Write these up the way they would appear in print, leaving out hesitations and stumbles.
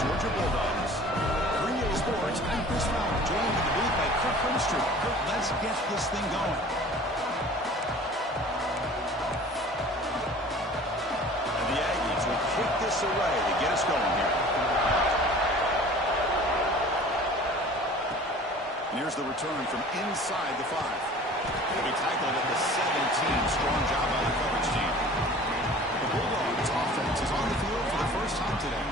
Georgia Bulldogs. 3A Sports, I'm Chris Fowler, joined in the booth by Kirk Grimstreet. Kirk, let's get this thing going. And the Aggies will kick this away to get us going here. And here's the return from inside the 5. He'll be tackled at the 17. Strong job by the coverage team. The Bulldogs offense is on the field for the first time today.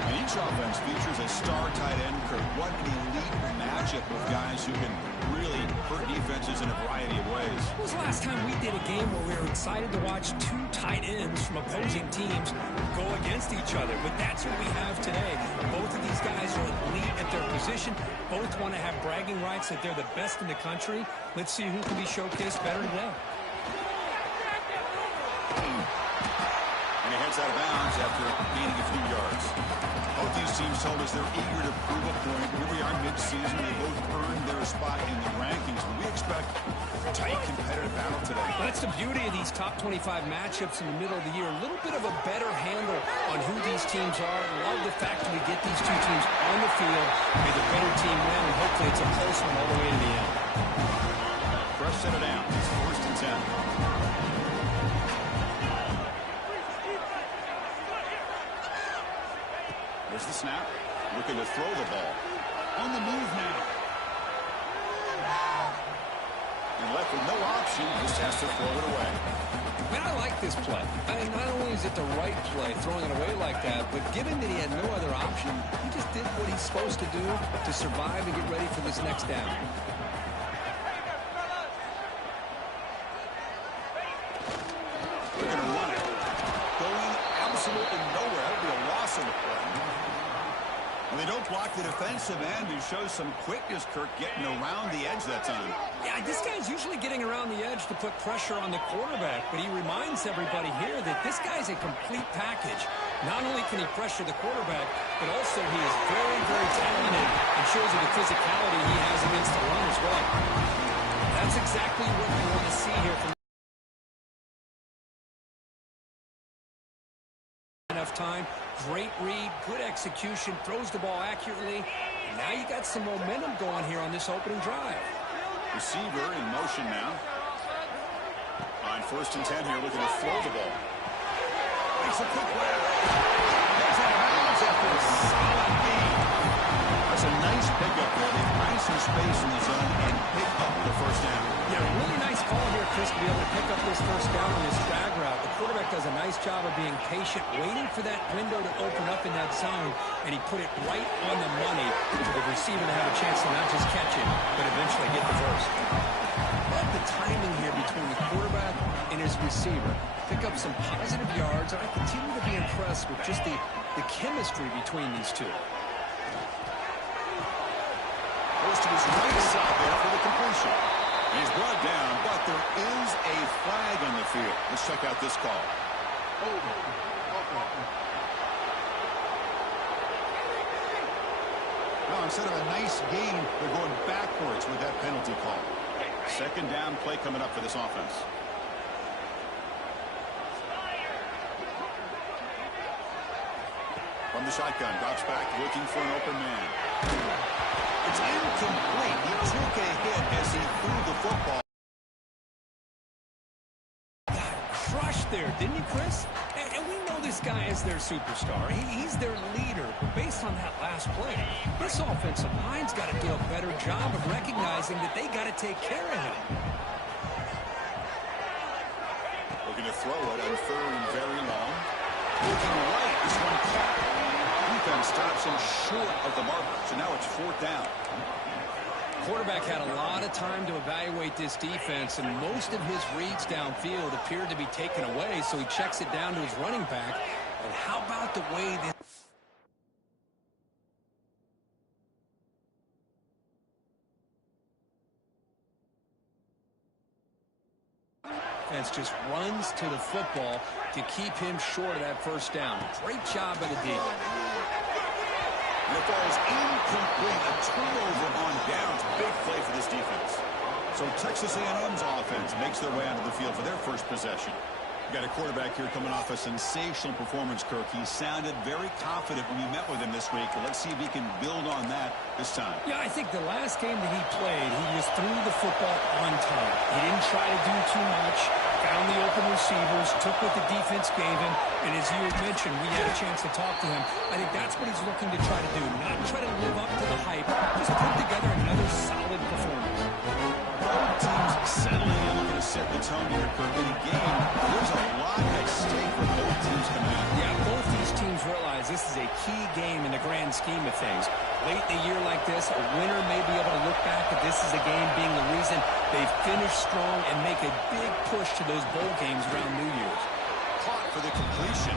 And each offense features a star tight end. Kirk, what an elite matchup of guys who can really hurt defenses in a variety of ways. When was the last time we did a game where we were excited to watch two tight ends from opposing teams go against each other? But that's what we have today. Both of these guys are elite at their position. Both want to have bragging rights that they're the best in the country. Let's see who can be showcased better today. And he heads out of bounds after gaining a few yards. Both these teams told us they're eager to prove a point. Here we are mid-season. They both earned their spot in the rankings. But we expect a tight, competitive battle today. Well, that's the beauty of these top 25 matchups in the middle of the year. A little bit of a better handle on who these teams are. Love the fact that we get these two teams on the field. May the better team win, and hopefully it's a close one all the way to the end. Fresh set it down. It's 1st and 10. There's the snap. Looking to throw the ball. On the move now. And left with no option. Just has to throw it away. Man, I like this play. Not only is it the right play, throwing it away like that, but given that he had no other option, he just did what he's supposed to do to survive and get ready for this next down. They're going to run it. Going absolutely nowhere. That'll be a loss on the play. Well, they don't block the defensive end, who shows some quickness, Kirk, getting around the edge that time. Yeah, this guy's usually getting around the edge to put pressure on the quarterback, but he reminds everybody here that this guy's a complete package. Not only can he pressure the quarterback, but also he is very, very talented and shows you the physicality he has against the run as well. That's exactly what we want to see here from enough time. Great read, good execution, throws the ball accurately. And now you got some momentum going here on this opening drive. Receiver in motion now. On 1st and 10 here, looking to throw the ball. Makes a quick grab. Gets out of bounds after a solid gain. That's a nice pickup there. They find some space in the zone and pick up the first down. Yeah, really nice call here, Chris, to be able to pick up this first down on this drag route. The quarterback does a nice job of being patient, waiting for that window to open up in that zone, and he put it right on the money for the receiver to have a chance to not just catch it, but eventually get the first. Love the timing here between the quarterback and his receiver. Pick up some positive yards, and I continue to be impressed with just the chemistry between these two. Goes to his right side there for the completion. He's brought down, but there is a flag on the field. Let's check out this call. Well, instead of a nice gain, they're going backwards with that penalty call. 2nd down play coming up for this offense. From the shotgun, drops back, looking for an open man. It's incomplete. He took a hit as he threw the football. Got crushed there, didn't he, Chris? And we know this guy is their superstar. He's their leader. But based on that last play, this offensive line's got to do a better job of recognizing that they got to take care of him. Looking to throw it on 3rd and very long. Looking right. This one caught. Defense stops him short of the marker. So now it's 4th down. Quarterback had a lot of time to evaluate this defense, and most of his reads downfield appeared to be taken away, so he checks it down to his running back. And how about the way this defense just runs to the football to keep him short of that first down. Great job by the D. And it falls incomplete. A turnover on downs. Big play for this defense. So Texas A&M's offense makes their way onto the field for their first possession. Got a quarterback here coming off a sensational performance, Kirk. He sounded very confident when you met with him this week. Let's see if he can build on that this time. Yeah, I think the last game that he played, he just threw the football on time. He didn't try to do too much, found the open receivers, took what the defense gave him, and as you had mentioned, we had a chance to talk to him. I think that's what he's looking to try to do, not try to live up to the hype, just put together another solid performance. Both teams settling in, looking to set the tone here, Kirk. In a game, there's a lot at stake for both teams coming out. Yeah, both these teams realize this is a key game in the grand scheme of things. Late in a year like this, a winner may be able to look back at this as a game being the reason they finish strong and make a big push to those bowl games around New Year's. Caught for the completion.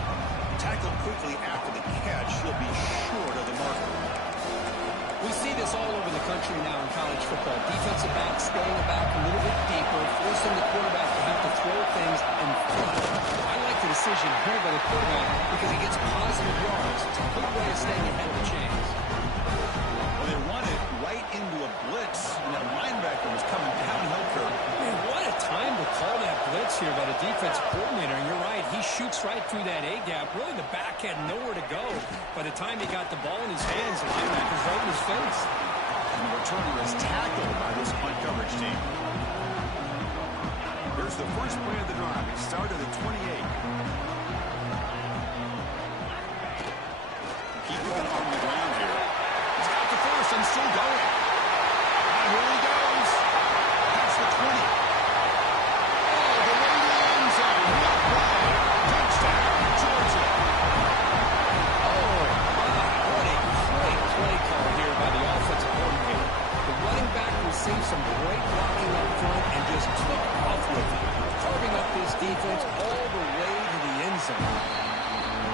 Tackled quickly after the catch. He'll be short of the marker. We see this all over the country now in college football. Defensive backs staying back a little bit deeper, forcing the quarterback to have to throw things in front. I like the decision here by the quarterback because he gets positive yards. It's a good way of staying ahead of the chains. Well, they run it right into a blitz, and that linebacker was coming downhill, Kirk. Man, what a time to call that blitz here by the defensive coordinator. And you're right, he shoots right through that A-gap. Really, the back had nowhere to go. By the time he got the ball in his hands, the linebacker's right in his face. And the returner is tackled by this punt coverage team. Here's the first play of the drive. It started at 28. Keeping it on the ground here. He's got the first and still going. And here he goes. That's the 20. Oh, the way to the end zone. What play. Touchdown, Georgia. Oh, my, what a great play call here by the offensive coordinator. The running back received some great blocking up front and just took off with it, carving up this defense all the way to the end zone.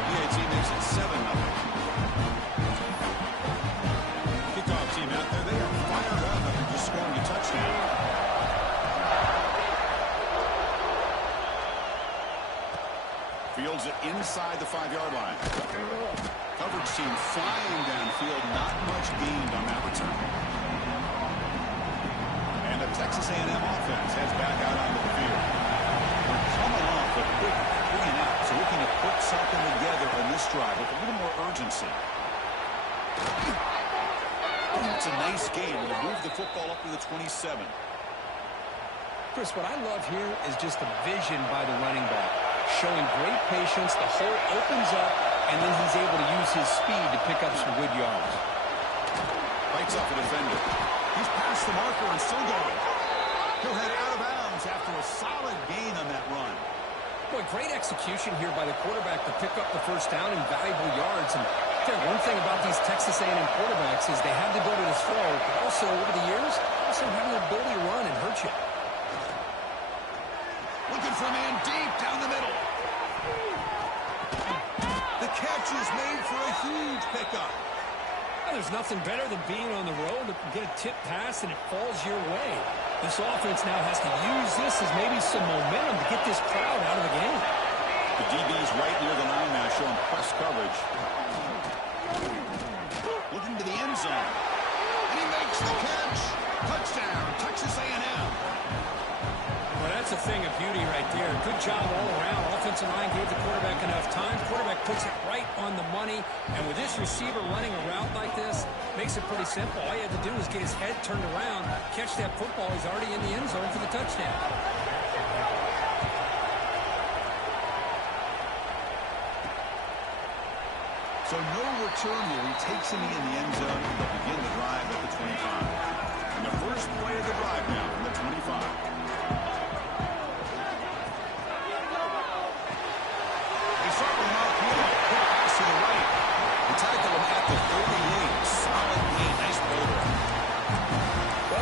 UGA makes it 7-0. Kickoff team out there, they are fired up after just scoring a touchdown. Fields it inside the 5-yard line. Coverage team flying downfield, not much gained on that return. And the Texas A&M offense heads back out onto the field. They're coming off a quick 3-and-out, so looking to put something together in this drive with a little more urgency. It's a nice game. They'll move the football up to the 27. Chris, what I love here is just the vision by the running back, showing great patience. The hole opens up, and then he's able to use his speed to pick up some good yards. Bites up a defender. He's past the marker and still going. He'll head out of bounds after a solid gain on that run. Boy, great execution here by the quarterback to pick up the first down and valuable yards. And one thing about these Texas A&M quarterbacks is they have the ability to throw, but also over the years, also have the ability to run and hurt you. Looking for a man deep down the middle. The catch is made for a huge pickup. Well, there's nothing better than being on the road to get a tip pass and it falls your way. This offense now has to use this as maybe some momentum to get this crowd out of the game. The DB's right near the line now, showing press coverage. Looking to the end zone. And he makes the catch. Touchdown, Texas A&M. Well, that's a thing of beauty right there. Good job all around. Offensive line gave the quarterback enough time. Quarterback puts it right on the money. And with this receiver running a route like this, makes it pretty simple. All you have to do is get his head turned around, catch that football. He's already in the end zone for the touchdown. So no return here. He takes him in the end zone. They'll begin the drive at the 25. And the first play of the drive now from the 25.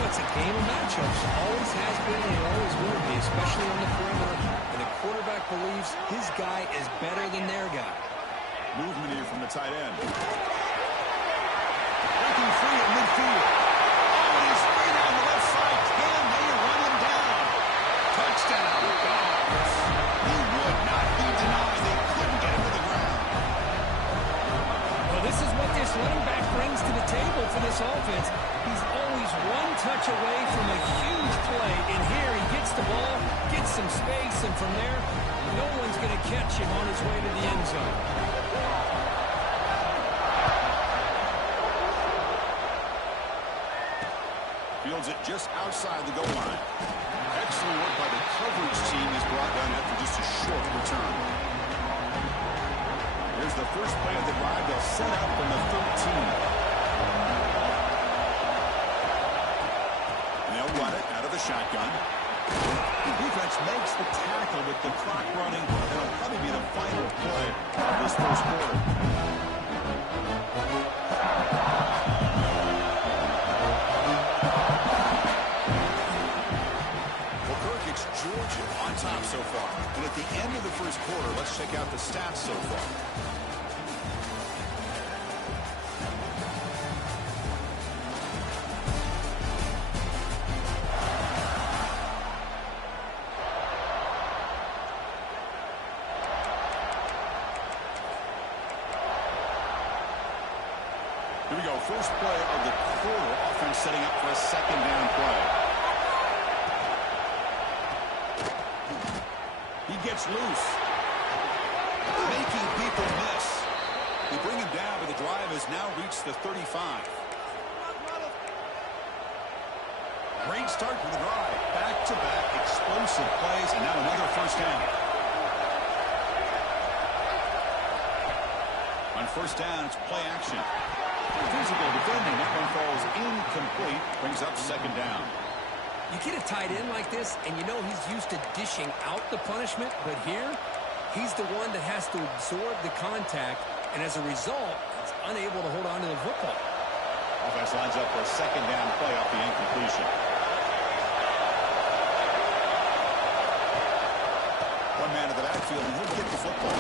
It's a game of matchups. Always has been and it always will be, especially on the perimeter. And the quarterback believes his guy is better than their guy. Movement here from the tight end. Breaking free at midfield. Oh, and he's free down the left side. Can they run him down? Touchdown, Dogs. He would not be denied. They couldn't get him to the ground. Well, this is what this running back brings to the table for this offense. He's always one touch away from a huge play. And here he gets the ball, gets some space, and from there, No one's going to catch him on his way to the end zone. Fields it just outside the goal line. Excellent work by the coverage team is brought down after just a short return. Here's the first play of the drive. They'll set up from the 13. And they'll run it out of the shotgun. The defense makes the tackle with the clock running. It'll probably be the final play of this first quarter. Georgia on top so far. And at the end of the first quarter, let's check out the stats so far. Here we go. First play of the quarter. Offense setting up for a second down play. Gets loose, making people miss. They bring him down, but the drive has now reached the 35. Great start for the drive. Back-to-back explosive plays, and now another first down. On first down, it's play action. Physical defending. That one falls incomplete. Brings up second down. You get a tight end like this, and you know he's used to dishing out the punishment, but here, he's the one that has to absorb the contact, and as a result, he's unable to hold on to the football. Offense lines up for a second down play off the incompletion. One man to the backfield, and he'll get the football.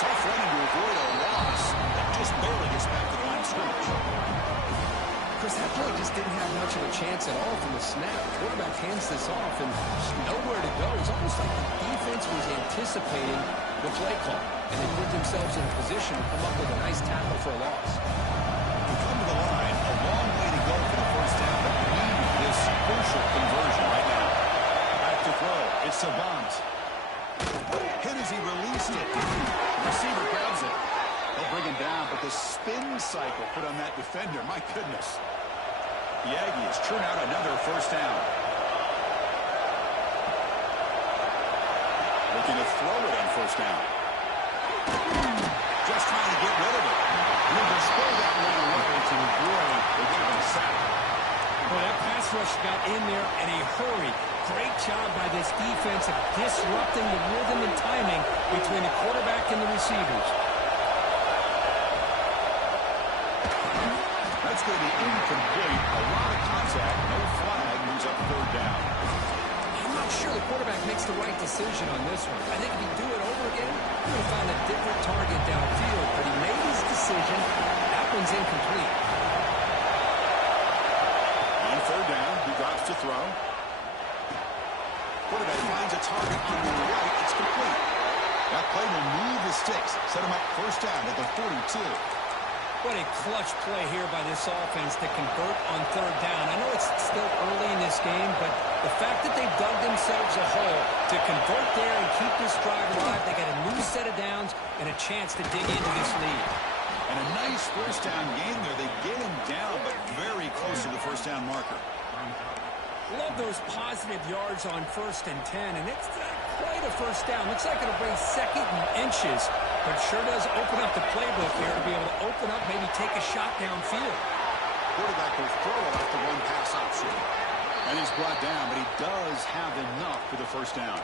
Tough running to avoid a loss, and just barely gets back to the line of scrimmage. Chris, that play just didn't have much of a chance at all from the snap. The quarterback hands this off and just nowhere to go. It's almost like the defense was anticipating the play call, and they put themselves in a position to come up with a nice tackle for a loss. We come to the line, a long way to go for the first down, but we need this crucial conversion right now. Back to throw. It's Savant. Hit as he released it. The receiver grabs it. They'll bring him down, but the spin cycle put on that defender, my goodness. The Aggies churn out another first down. Looking to throw it on first down. Just trying to get rid of it. He'll just throw that one away to avoid the given sack. Well, that pass rush got in there in a hurry. Great job by this defense of disrupting the rhythm and timing between the quarterback and the receivers. That's going to be incomplete. A lot of contact. No flag. Moves up third down. I'm not sure the quarterback makes the right decision on this one. I think if he do it over again, he would have found a different target downfield. But he made his decision. That one's incomplete. On third down, he drops to throw. Quarterback finds a target on the right. It's complete. That play will move the sticks. Set him up first down at the 42. What a clutch play here by this offense to convert on third down. I know it's still early in this game, but the fact that they dug themselves a hole to convert there and keep this drive alive, they got a new set of downs and a chance to dig into this lead. And a nice first down game there. They get him down, but very close to the first down marker. Love those positive yards on 1st and 10, and it's not quite a first down. Looks like it'll bring second and inches, but sure does open up the playbook here to be able to open up, maybe take a shot downfield. Quarterback will throw it off the one pass option. And he's brought down, but he does have enough for the first down.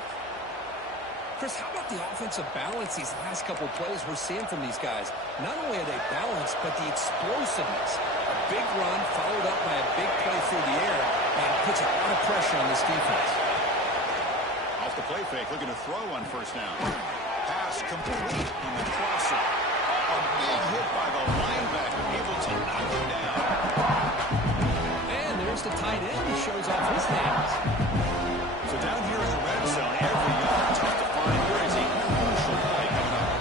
Chris, how about the offensive balance these last couple plays we're seeing from these guys? Not only are they balanced, but the explosiveness. A big run followed up by a big play through the air, and it puts a lot of pressure on this defense. Off the play fake, looking to throw on first down. Pass complete on the crosser. A big hit by the linebacker, able to knock him down. And there's the tight end who shows off his hands. So down here in the red zone, every yard tough to find. Here is a crucial play coming up.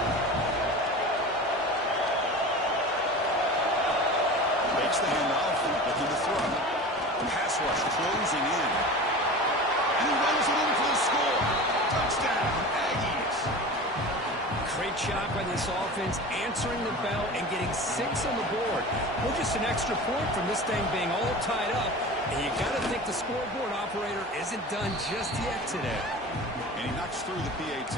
Makes the handoff, looking to throw. Pass rush closing in. And he runs it in for the score. Touchdown, Aggies. Great job by this offense, answering the bell and getting 6 on the board. We're just an extra point from this thing being all tied up. And you got to think the scoreboard operator isn't done just yet today. And he knocks through the PAT.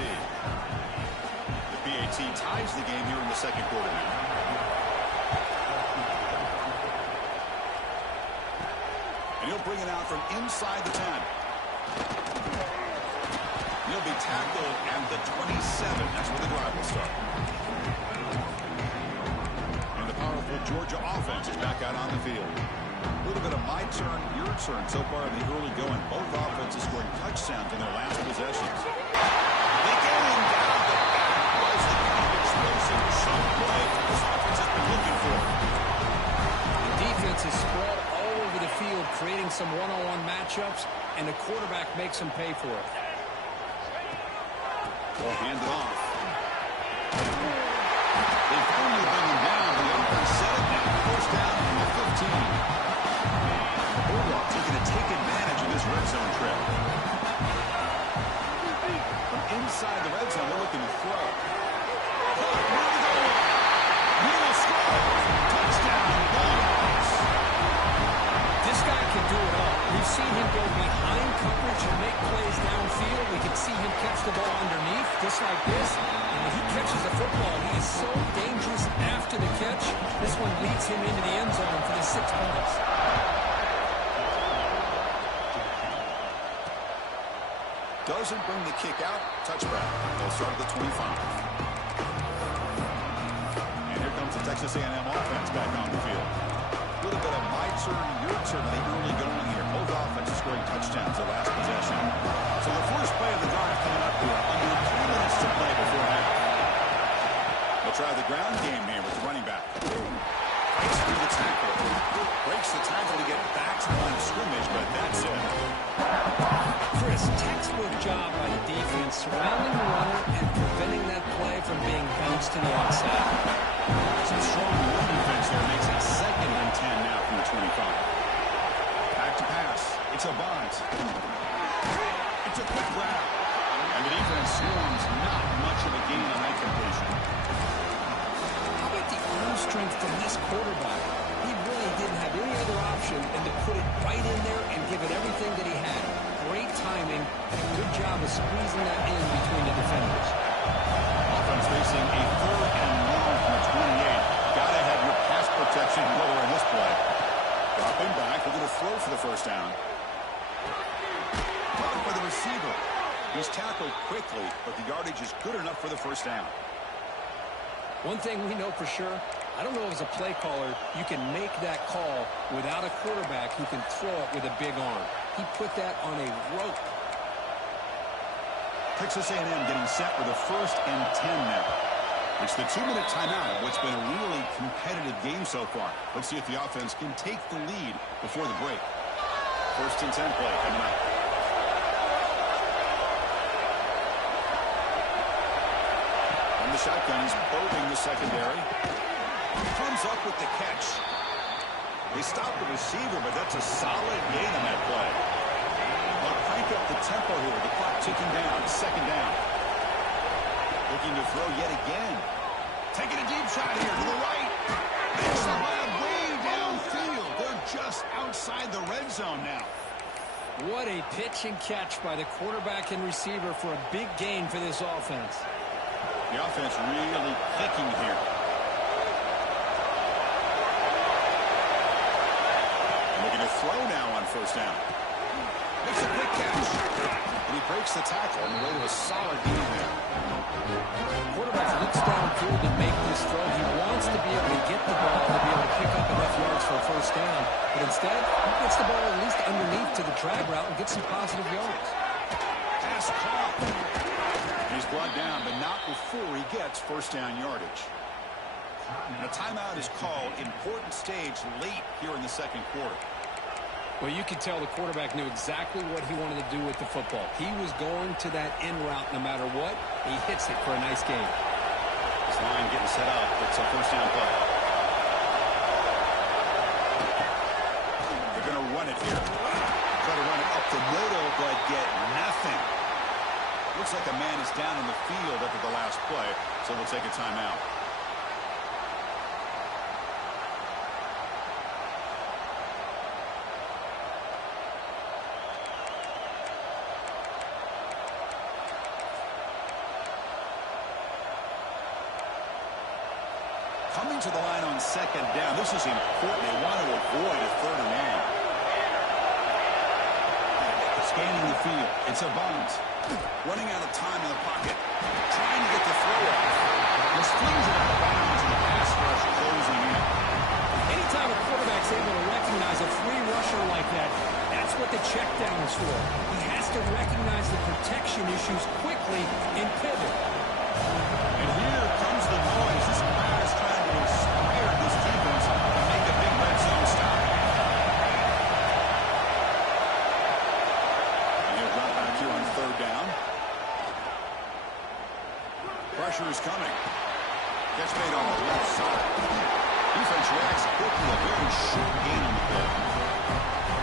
The PAT ties the game here in the second quarter now. And he'll bring it out from inside the 10. He'll be tackled at the 27. That's where the drive will start. And the powerful Georgia offense is back out on the field. A little bit of my turn, your turn so far in the early going. Both offenses scoring touchdowns in their last possessions. They get him down, but that was the kind of explosive chunk play this offense has been looking for. The defense is spread all over the field, creating some one-on-one matchups, and the quarterback makes them pay for it. Well, hand it off. They finally bring him down. The offense set it now. First down from the 15. Bulldogs looking to take advantage of this red zone trip. From inside the red zone, they're looking to throw. Will score. Touchdown, Bulldogs. This guy can do it all. We've seen him go behind coverage and make plays downfield. We can see him catch the ball underneath, just like this. And when he catches the football, he is so dangerous after the catch. This one leads him into the end zone for the 6 points. Doesn't bring the kick out. Touchback. They'll start at the 25. And here comes the Texas A&M offense back on the field. A little bit of my turn, your turn in the early going here. Both offenses scoring touchdowns the last possession. So the first play of the drive coming up here. Under 3 minutes to play before half. They'll try the ground game here with the running back. Breaks through the tackle. Breaks the tackle to get back to the line of scrimmage, but that's it. Chris, textbook job by the defense surrounding the runner and preventing that play from being bounced to the outside. Some strong run defense there makes it 2nd and 10 now from the 25. Back to pass. It's a bunt. It's a quick grab. And the defense swarms not much of a gain on that completion. How about the arm strength from this quarterback? He really didn't have any other option than to put it right in there and give it everything that he had. Great timing and a good job of squeezing that in between the defenders. Offense facing a 3rd and long from the 28. Gotta have your pass protection lower in this play. Dropping back, we're going to throw for the first down. Caught by the receiver. He's tackled quickly, but the yardage is good enough for the first down. One thing we know for sure, I don't know as a play caller, you can make that call without a quarterback who can throw it with a big arm. He put that on a rope. Texas A&M getting set with a 1st and 10 now. It's the 2-minute timeout of what's been a really competitive game so far. Let's see if the offense can take the lead before the break. 1st and 10 play coming up. On the shotgun, he's probing the secondary. Comes up with the catch. They stop the receiver, but that's a solid gain on that play. They'll crank up the tempo here. The clock ticking down. 2nd down. Looking to throw yet again. Taking a deep shot here to the right. It's the lab way downfield. They're just outside the red zone now. What a pitch and catch by the quarterback and receiver for a big gain for this offense. The offense really clicking here. Looking to throw now on 1st down. Makes a quick catch. And he breaks the tackle on the way to a solid gain there. Quarterback looks downfield to make this throw. He wants to be able to get the ball to be able to pick up enough yards for a 1st down. But instead, he gets the ball at least underneath to the drag route and gets some positive yards. Pass caught. He's brought down, but not before he gets 1st down yardage. And a timeout is called. Important stage late here in the second quarter. Well, you could tell the quarterback knew exactly what he wanted to do with the football. He was going to that in route no matter what. He hits it for a nice game. This line getting set up. It's a 1st down play. They're going to run it here. Try to run it up the middle, but get nothing. Looks like a man is down on the field after the last play, so we'll take a timeout. Coming to the line on second down. This is important. They want to avoid a third and long. Scanning the field. It's a bunt. Running out of time in the pocket. Trying to get the throw off. This flings it out of bounds and the pass rush closing in. Anytime a quarterback's able to recognize a free rusher like that, that's what the check down is for. He has to recognize the protection issues quickly and pivot. And here comes the noise. This crowd is trying to inspire this defense to make a big red zone stop. And he'll drop back here on third down. Pressure is coming. Gets made on the left side. Defense reacts quickly. A very short gain on the play.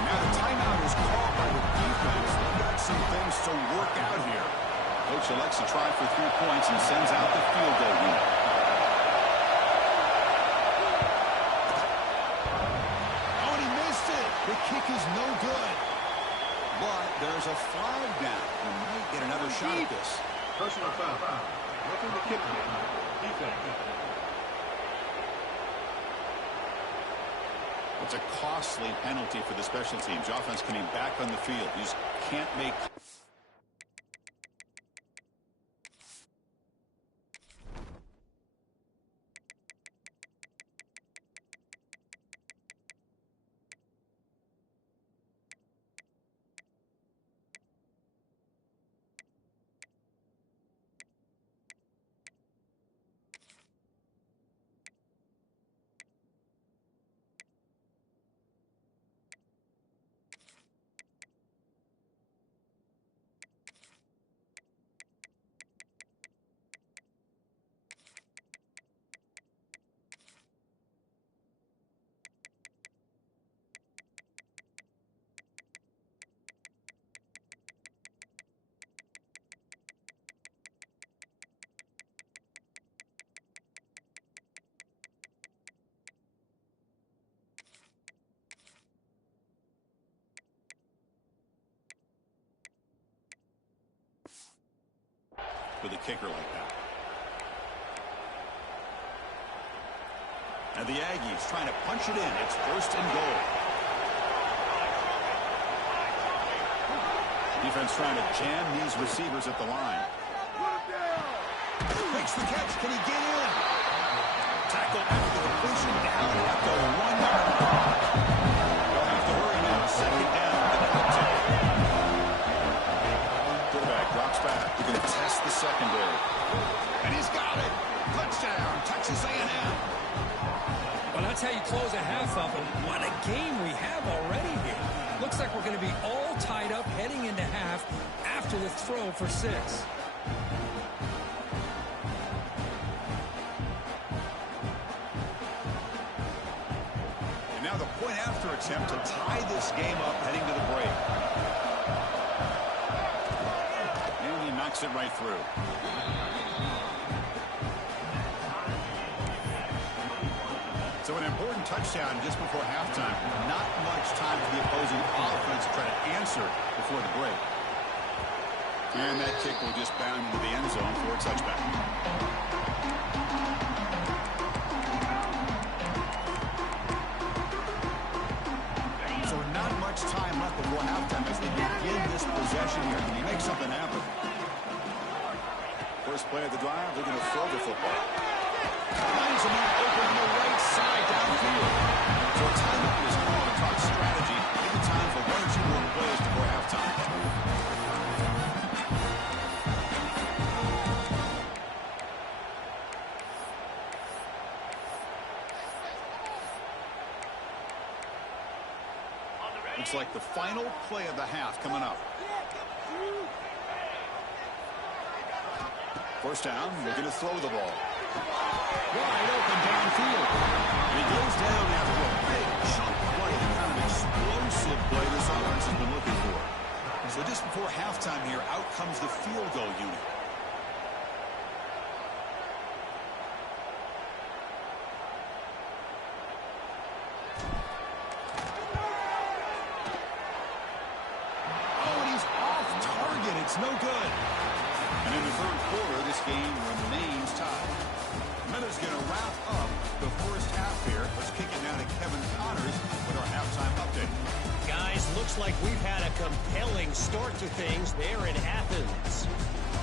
Now the timeout is called by the defense. They've got some things to work out here. Coach elects to try for 3 points and sends out the field goal unit. Oh, and he missed it. The kick is no good. But there's a flag down. He might get another shot at this. Personal foul. Roughing the kicker. Defense. It's a costly penalty for the special teams. Offense coming back on the field. You just can't make... with a kicker like that. And the Aggies trying to punch it in. It's first and goal. Defense trying to jam these receivers at the line. Makes the catch. Can he get in? Tackle after the completion down at the 1-yard line. They'll have to hurry now. Second down. The clock ticking. Quarterback drops back. They're going to test the secondary. And he's got it. Touchdown, Texas A&M. Well, that's how you close a half up. And what a game we have already here. Looks like we're going to be all tied up heading into half after the throw for 6. And now the point after attempt to tie this game up heading to the break. And he knocks it right through. So an important touchdown just before halftime. Not much time for the opposing offense to try to answer before the break. And that kick will just bound into the end zone for a touchback. So not much time left before halftime as they begin this possession here. Can you make something happen? First play of the drive, they're going to throw the football. Finds a man open on the right side downfield. So a timeout is called to talk strategy. Maybe time for 1 or 2 more plays before halftime. Looks like the final play of the half coming up. First down, they're going to throw the ball. Wide open downfield. And he goes down after a big chunk play, the kind of explosive play this offense has been looking for. So just before halftime here, out comes the field goal unit. Oh, and he's off target. It's no good. And in the third quarter, this game remains tied. Miller's going to wrap up the first half here. Let's kick it now to Kevin Connors with our halftime update. Guys, looks like we've had a compelling start to things there in Athens.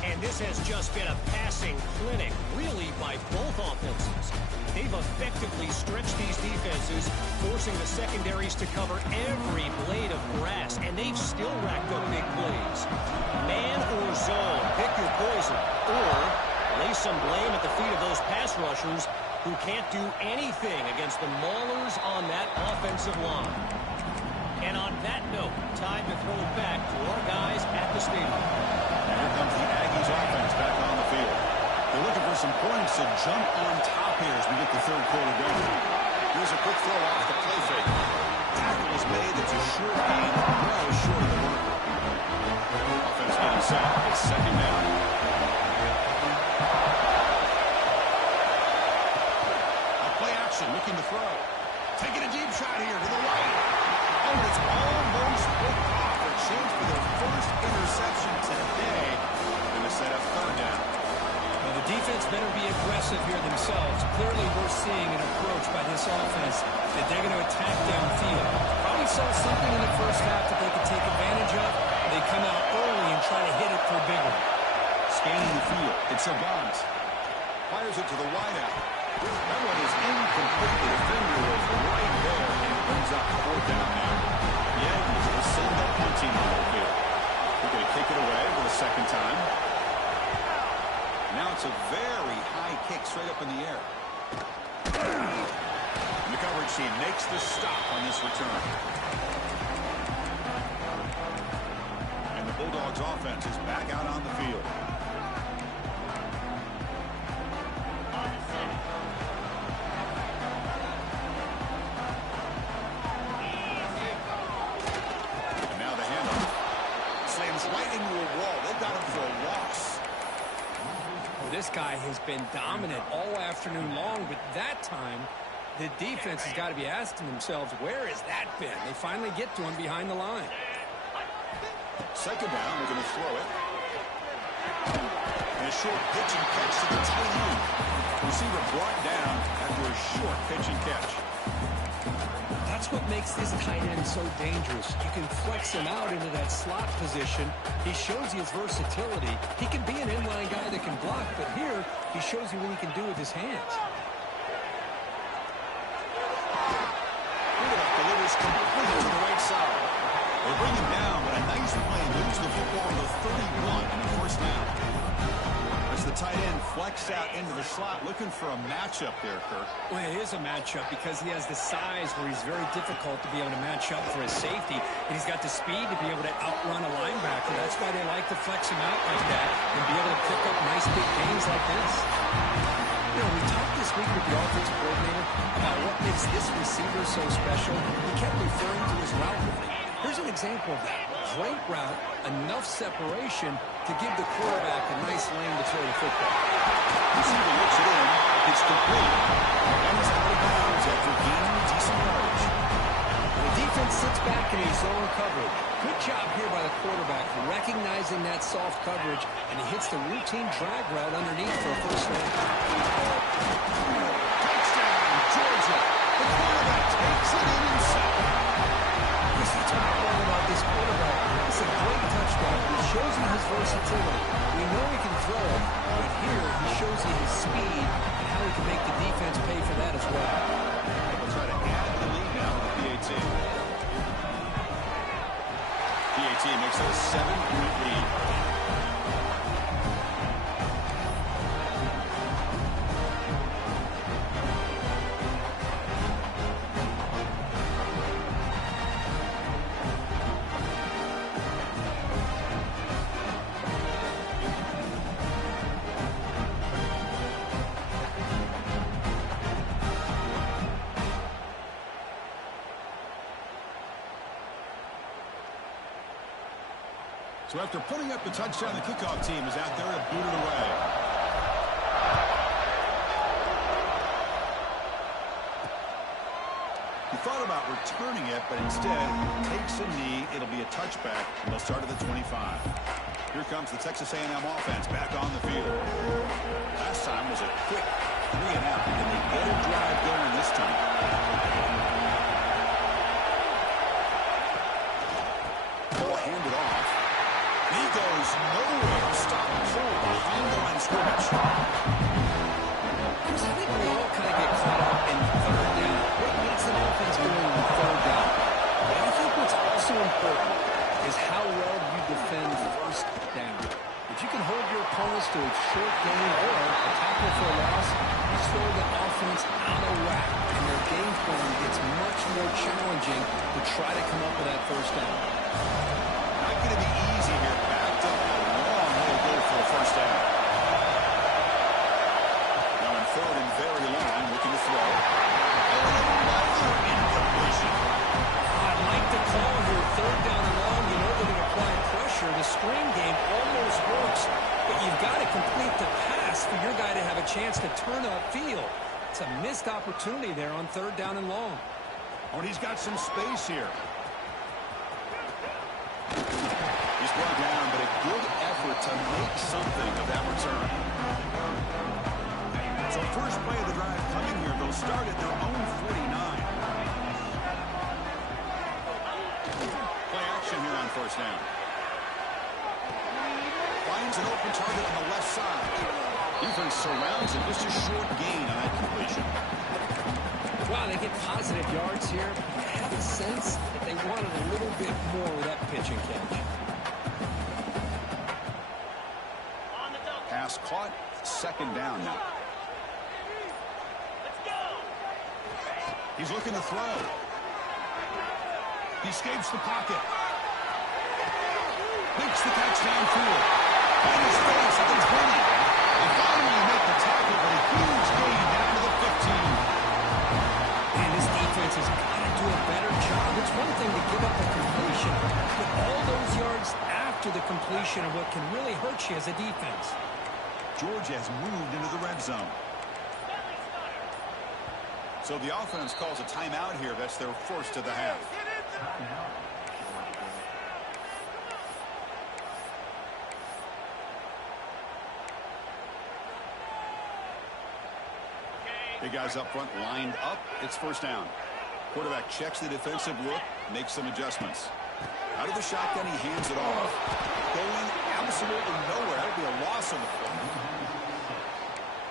And this has just been a passing clinic, really, by both offenses. They've effectively stretched these defenses, forcing the secondaries to cover every blade of grass, and they've still racked up big plays. Man or zone, pick your poison, or lay some blame at the feet of those pass rushers who can't do anything against the maulers on that offensive line. And on that note, time to throw it back to our guys at the stadium. And here comes the Aggies offense back on the field. They're looking for some points to jump on top here as we get the third quarter going. Here's a quick throw off the play fake. Tackle is made. It's a short gain, well short of the mark. Offense getting set. It's second down. A play action, looking to throw. Taking a deep shot here to the right. Oh, it's almost picked off. A chance for their first interception today. Going to set up third down. Well, the defense better be aggressive here themselves. Clearly, we're seeing an approach by this offense that they're going to attack downfield. Probably saw something in the first half that they could take advantage of. They come out early and try to hit it for a big one. Scanning the field. It's a bunt. Fires it to the wideout. That one is incomplete. The defender was right there and brings up fourth down now. The Aggies will send that punting on the field. They're going to kick it away for the second time. Now it's a very high kick straight up in the air. And the coverage team makes the stop on this return. And the Bulldogs offense is back out on the field. And now the handoff. Slams right into a wall. They've got him for a loss. This guy has been dominant all afternoon long, but that time, the defense has got to be asking themselves, where has that been? They finally get to him behind the line. Second down, they're going to throw it. And a short pitch and catch to the tight end. Receiver brought down after a short pitch and catch. That's what makes this tight end so dangerous. You can flex him out into that slot position. He shows you his versatility. He can be an inline guy that can block, but here he shows you what he can do with his hands. Delivers completely to the right side. They bring him down, but a nice play moves the football to 31 in the first down. As the tight end flexed out into the slot, looking for a matchup there, Kirk. Well, it is a matchup because he has the size where he's very difficult to be able to match up for his safety, and he's got the speed to be able to outrun a linebacker. That's why they like to flex him out like that and be able to pick up nice big gains like this. You know, we talked this week with the offensive coordinator about what makes this receiver so special. He kept referring to his route running. Here's an example of that. Great route, enough separation to give the quarterback a nice lane to throw the football. Receiver looks it in. It's complete. And he's out of bounds after gaining decent yardage. The defense sits back in his zone coverage. Good job here by the quarterback recognizing that soft coverage, and he hits the routine drag route underneath for a first down. Touchdown, Georgia. The quarterback takes it in himself. That's what I love about this quarterback. It's a great touchdown. He shows you his versatility. We know he can throw it, but here he shows you his speed and how he can make the defense pay for that as well. We'll try to add the lead now with the PAT. PAT makes it a 7-point lead. So after putting up the touchdown, the kickoff team is out there to boot it away. He thought about returning it, but instead takes a knee. It'll be a touchback, and they'll start at the 25. Here comes the Texas A&M offense back on the field. Last time was a quick 3-and-out, and they get a drive going this time. Ball handed off. He goes nowhere. Stop cold behind the line of scrimmage. I think we all kind of get caught up in third down. What makes an offense going on third down? But I think what's also important is how well you defend first down. If you can hold your opponents to a short gain or a tackle for a loss, you throw the offense out of whack, and their game plan gets much more challenging to try to come up with that first down. Not going to be easy here. Backed up a long way to go for a first down. Now in third and very long, looking to throw. Another incompletion. I'd like to call here third down and long. You know they're going to apply pressure. The screen game almost works, but you've got to complete the pass for your guy to have a chance to turn upfield. It's a missed opportunity there on third down and long. Oh, and he's got some space here. He's brought down, but a good effort to make something of that return. So first play of the drive coming here. They'll start at their own 49. Play action here on first down. Finds an open target on the left side. Defense surrounds him. Just a short gain on that completion. Wow, they get positive yards here. I have a sense that they wanted a little bit more with that pitch and catch. Pass caught. Second down now. He's looking to throw. He escapes the pocket. Makes the catch downfield. On his face at the 20. And finally make the tackle, but a huge gain down to the 15. And this defense has got to do a better job. It's one thing to give up a completion, but all those yards after the completion are what can really hurt you as a defense. Georgia has moved into the red zone. So the offense calls a timeout here. That's their first of the half. Big guys up front lined up. It's first down. Quarterback checks the defensive look, makes some adjustments. Out of the shotgun, he hands it off. Going absolutely nowhere. That'll be a loss on the play.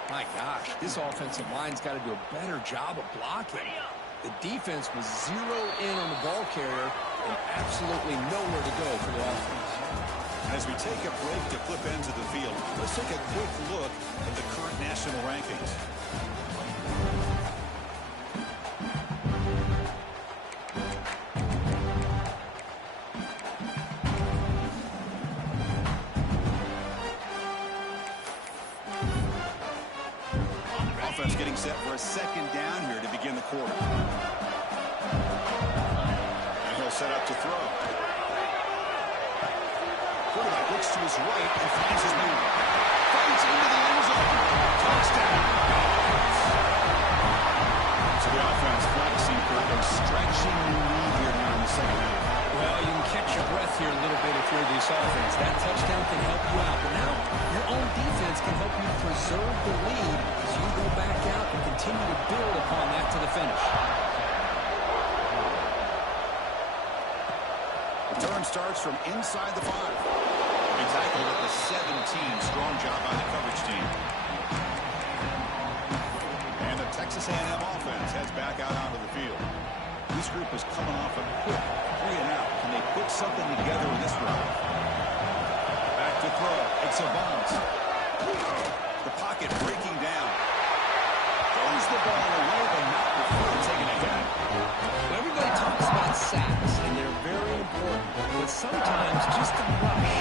My gosh, this offensive line's got to do a better job of blocking. The defense was zero in on the ball carrier and absolutely nowhere to go for the offense. As we take a break to flip ends of the field, let's take a quick look at the current national rankings. Offense getting set for a second down here to begin the quarter. And he'll set up to throw. Quarterback looks to his right and finds his man. Fights into the end zone. Touchdown. So the offense flexing for a stretching lead here now in the second half. Well, you can catch your breath here a little bit if you're this offense. That touchdown can help you out. But now your own defense can help you preserve the lead as you go back out and continue to build upon that to the finish. Return starts from inside the 5. He tackled at the 17. Strong job by the coverage team. And the Texas A&M offense heads back out onto the field. This group is coming off a quick 3-and-out. Can they put something together in this drive? Back to throw. It's a bounce. The pocket breaking down. Throws the ball away, but not before taking a hit. Well, everybody talks about sacks, and they're very important. But sometimes just the rush,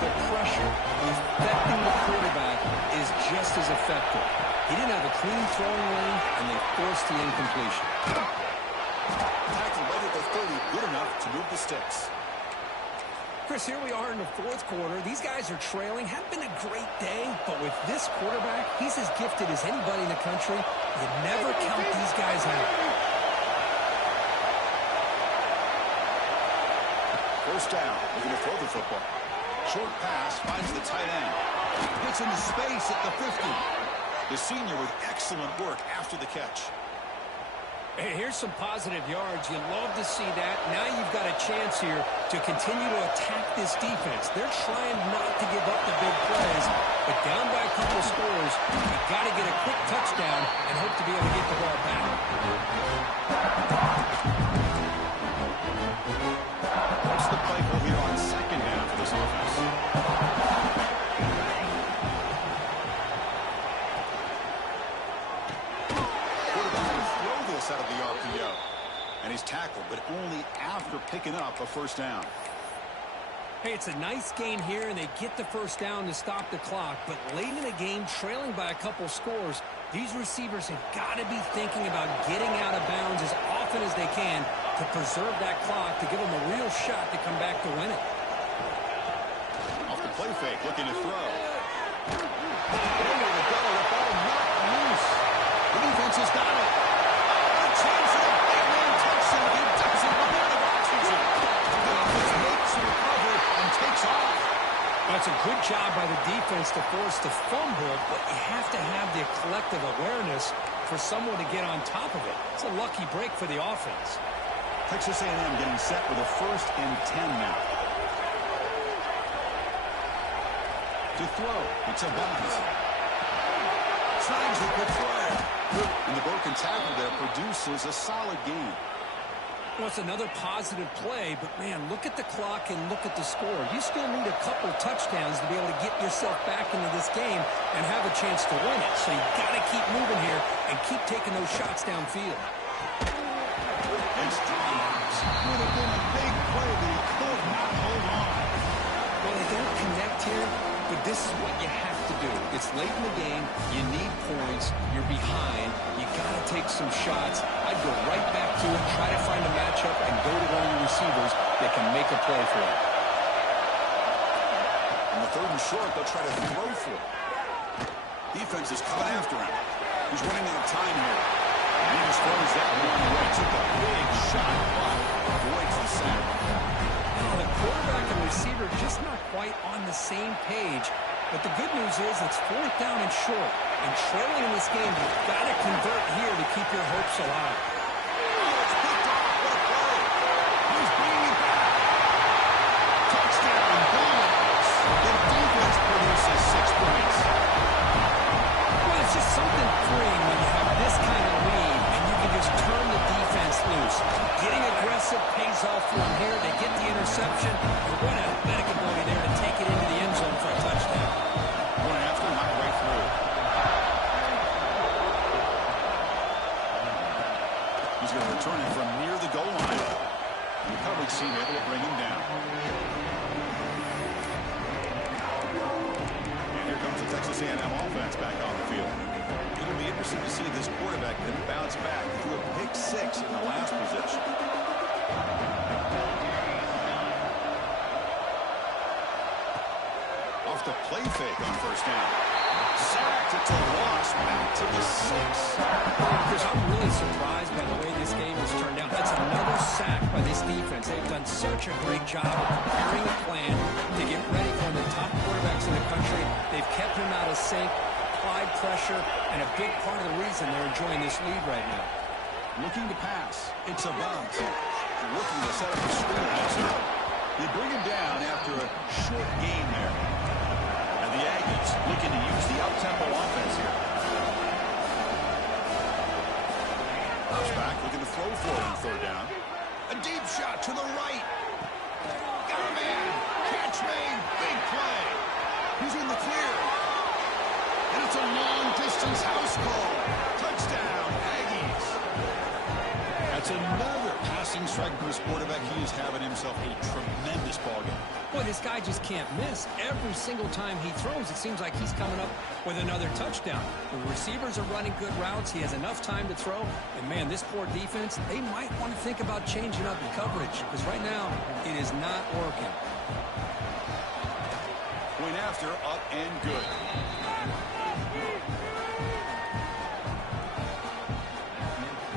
the pressure, affecting the quarterback is just as effective. He didn't have a clean throwing lane, and they forced the incompletion. Tackle right at the 30, good enough to move the sticks. Chris, here we are in the fourth quarter. These guys are trailing. Hadn't been a great day, but with this quarterback, he's as gifted as anybody in the country. You never count these guys out. First down, looking to throw the football. Short pass, finds the tight end. Gets into space at the 50. The senior with excellent work after the catch. Hey, here's some positive yards. You love to see that. Now you've got a chance here to continue to attack this defense. They're trying not to give up the big plays, but down by a couple of scores, you've got to get a quick touchdown and hope to be able to get the ball back. What's the play call here on second down for this offense? Out of the RPO, and he's tackled, but only after picking up a first down. Hey, it's a nice gain here, and they get the first down to stop the clock, but late in the game, trailing by a couple scores, these receivers have got to be thinking about getting out of bounds as often as they can to preserve that clock, to give them a real shot to come back to win it. Off the play fake, looking to throw. Nowhere to go, the ball knocked loose. The defense has got it. That's a good job by the defense to force the fumble, but you have to have the collective awareness for someone to get on top of it. It's a lucky break for the offense. Texas A&M getting set with a 1st and 10 now. To throw, it's a bounce. Signs it with flag. And the broken tackle there produces a solid gain. Well, it's another positive play, but, man, look at the clock and look at the score. You still need a couple touchdowns to be able to get yourself back into this game and have a chance to win it. So you've got to keep moving here and keep taking those shots downfield. It's Thomas. Would have been a big play, but he could not hold on. Well, they don't connect here, but this is what you have to do. It's late in the game. You need points. You're behind. You got to take some shots. I'd go right back to it, try to find a matchup, and go to one of your receivers that can make a play for it. On the 3rd and short, they'll try to throw for it. Defense is coming after him. He's running out of time here. And he just throws that one away. Took a big shot, but avoids the sack. The quarterback and receiver just not quite on the same page. But the good news is it's 4th down and short. And trailing in this game, you've got to convert here to keep your hopes alive. Oh, it's picked off. What a play. He's bringing it back. Touchdown, Bulldogs. The defense produces 6 points. Well, it's just something freeing when you have this kind of lead and you can just turn the defense loose. Getting aggressive pays off for them here. They get the interception. And what athletic ability there to take it into the end zone for a touchdown. Going after him, halfway through. He's going to return it from near the goal line. The coverage team able to bring him down. And here comes the Texas A&M offense back on the field. It'll be interesting to see this quarterback can bounce back through a pick 6 in the last possession. Off the play fake on 1st down. Sacked, it's a loss, back to the 6. Chris, I'm really surprised by the way this game has turned out. That's another sack by this defense. They've done such a great job of preparing a plan to get ready for one of the top quarterbacks in the country. They've kept him out of sync, applied pressure, and a big part of the reason they're enjoying this lead right now. Looking to pass. It's a bounce. Looking to set up a screen pass. They bring him down after a short gain there. And the Aggies looking to use the up-tempo offense here. Drops back, looking to throw for it on 3rd down. A deep shot to the right. Got a man. Catch made. Big play. He's in the clear. And it's a long-distance house call. Touchdown, Aggies. That's another passing striking from this quarterback, he is having himself a tremendous ball game. Boy, this guy just can't miss. Every single time he throws, it seems like he's coming up with another touchdown. The receivers are running good routes. He has enough time to throw. And, man, this poor defense, they might want to think about changing up the coverage because right now it is not working. Point after, up and good.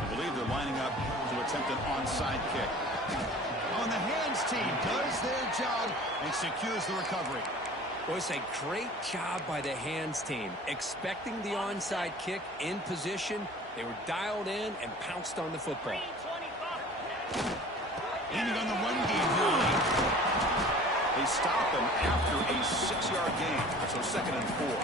I believe they're lining up to attempt an onside kick. On the hands team does their job and secures the recovery. Well, it's a great job by the hands team. Expecting the onside kick in position, they were dialed in and pounced on the football. Ending on the run game here. They stop him after a 6-yard gain, so 2nd and 4.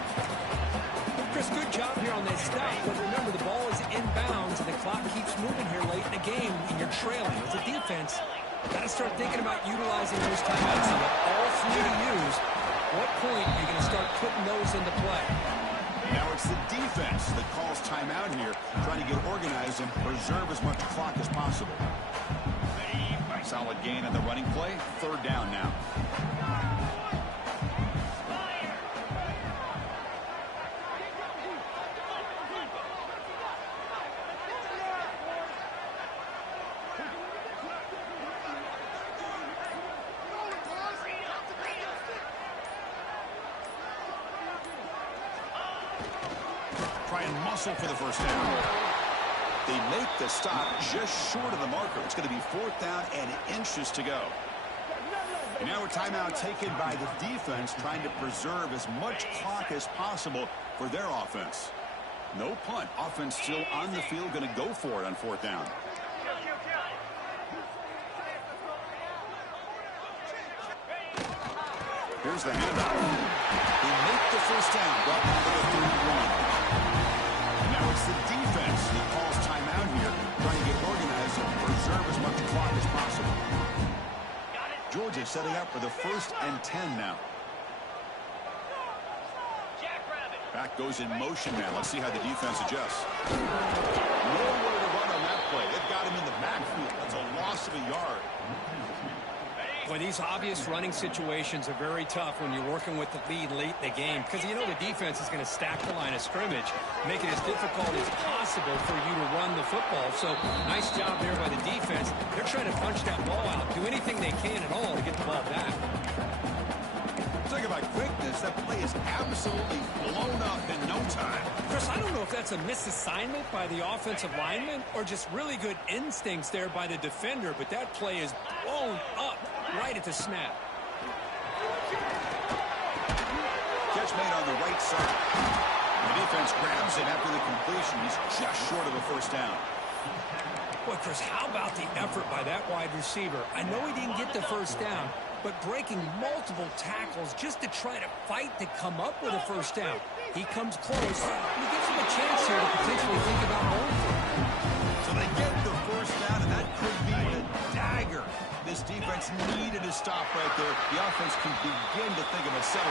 Chris, good job here on that stop, but remember the ball is inbounds and the clock keeps moving here late in the game and you're trailing. As a defense, got to start thinking about utilizing those timeouts. You got all 3 to use. What point are you going to start putting those into play? Now it's the defense that calls timeout here, trying to get organized and preserve as much clock as possible. Solid gain on the running play. 3rd down now. Try and muscle for the first down. They make the stop just short of the marker. It's going to be 4th down and inches to go. And now a timeout taken by the defense, trying to preserve as much clock as possible for their offense. No punt. Offense still on the field, going to go for it on 4th down. Here's the handoff. They make the first down, brought down to the 31. Now it's the defense that calls timeout here, trying to get organized and preserve as much clock as possible. Georgia setting up for the 1st and 10 now. Back goes in motion now. Let's see how the defense adjusts. Nowhere to run on that play. They've got him in the backfield. That's a loss of a yard. Boy, these obvious running situations are very tough when you're working with the lead late in the game because you know the defense is going to stack the line of scrimmage, make it as difficult as possible for you to run the football. So nice job there by the defense. They're trying to punch that ball out, do anything they can at all to get the ball back. Talk about quickness. That play is absolutely blown up in no time. Chris, I don't know if that's a misassignment by the offensive lineman or just really good instincts there by the defender, but that play is blown up right at the snap. Catch made on the right side. The defense grabs it after the completion. He's just short of a first down. Boy, Chris, how about the effort by that wide receiver? I know he didn't get the first down, but breaking multiple tackles just to try to fight to come up with a first down. He comes close, and he gives him a chance here to potentially think about going for it. So they get the first down, and that could be the dagger. This defense needed a stop right there. The offense can begin to think of a 7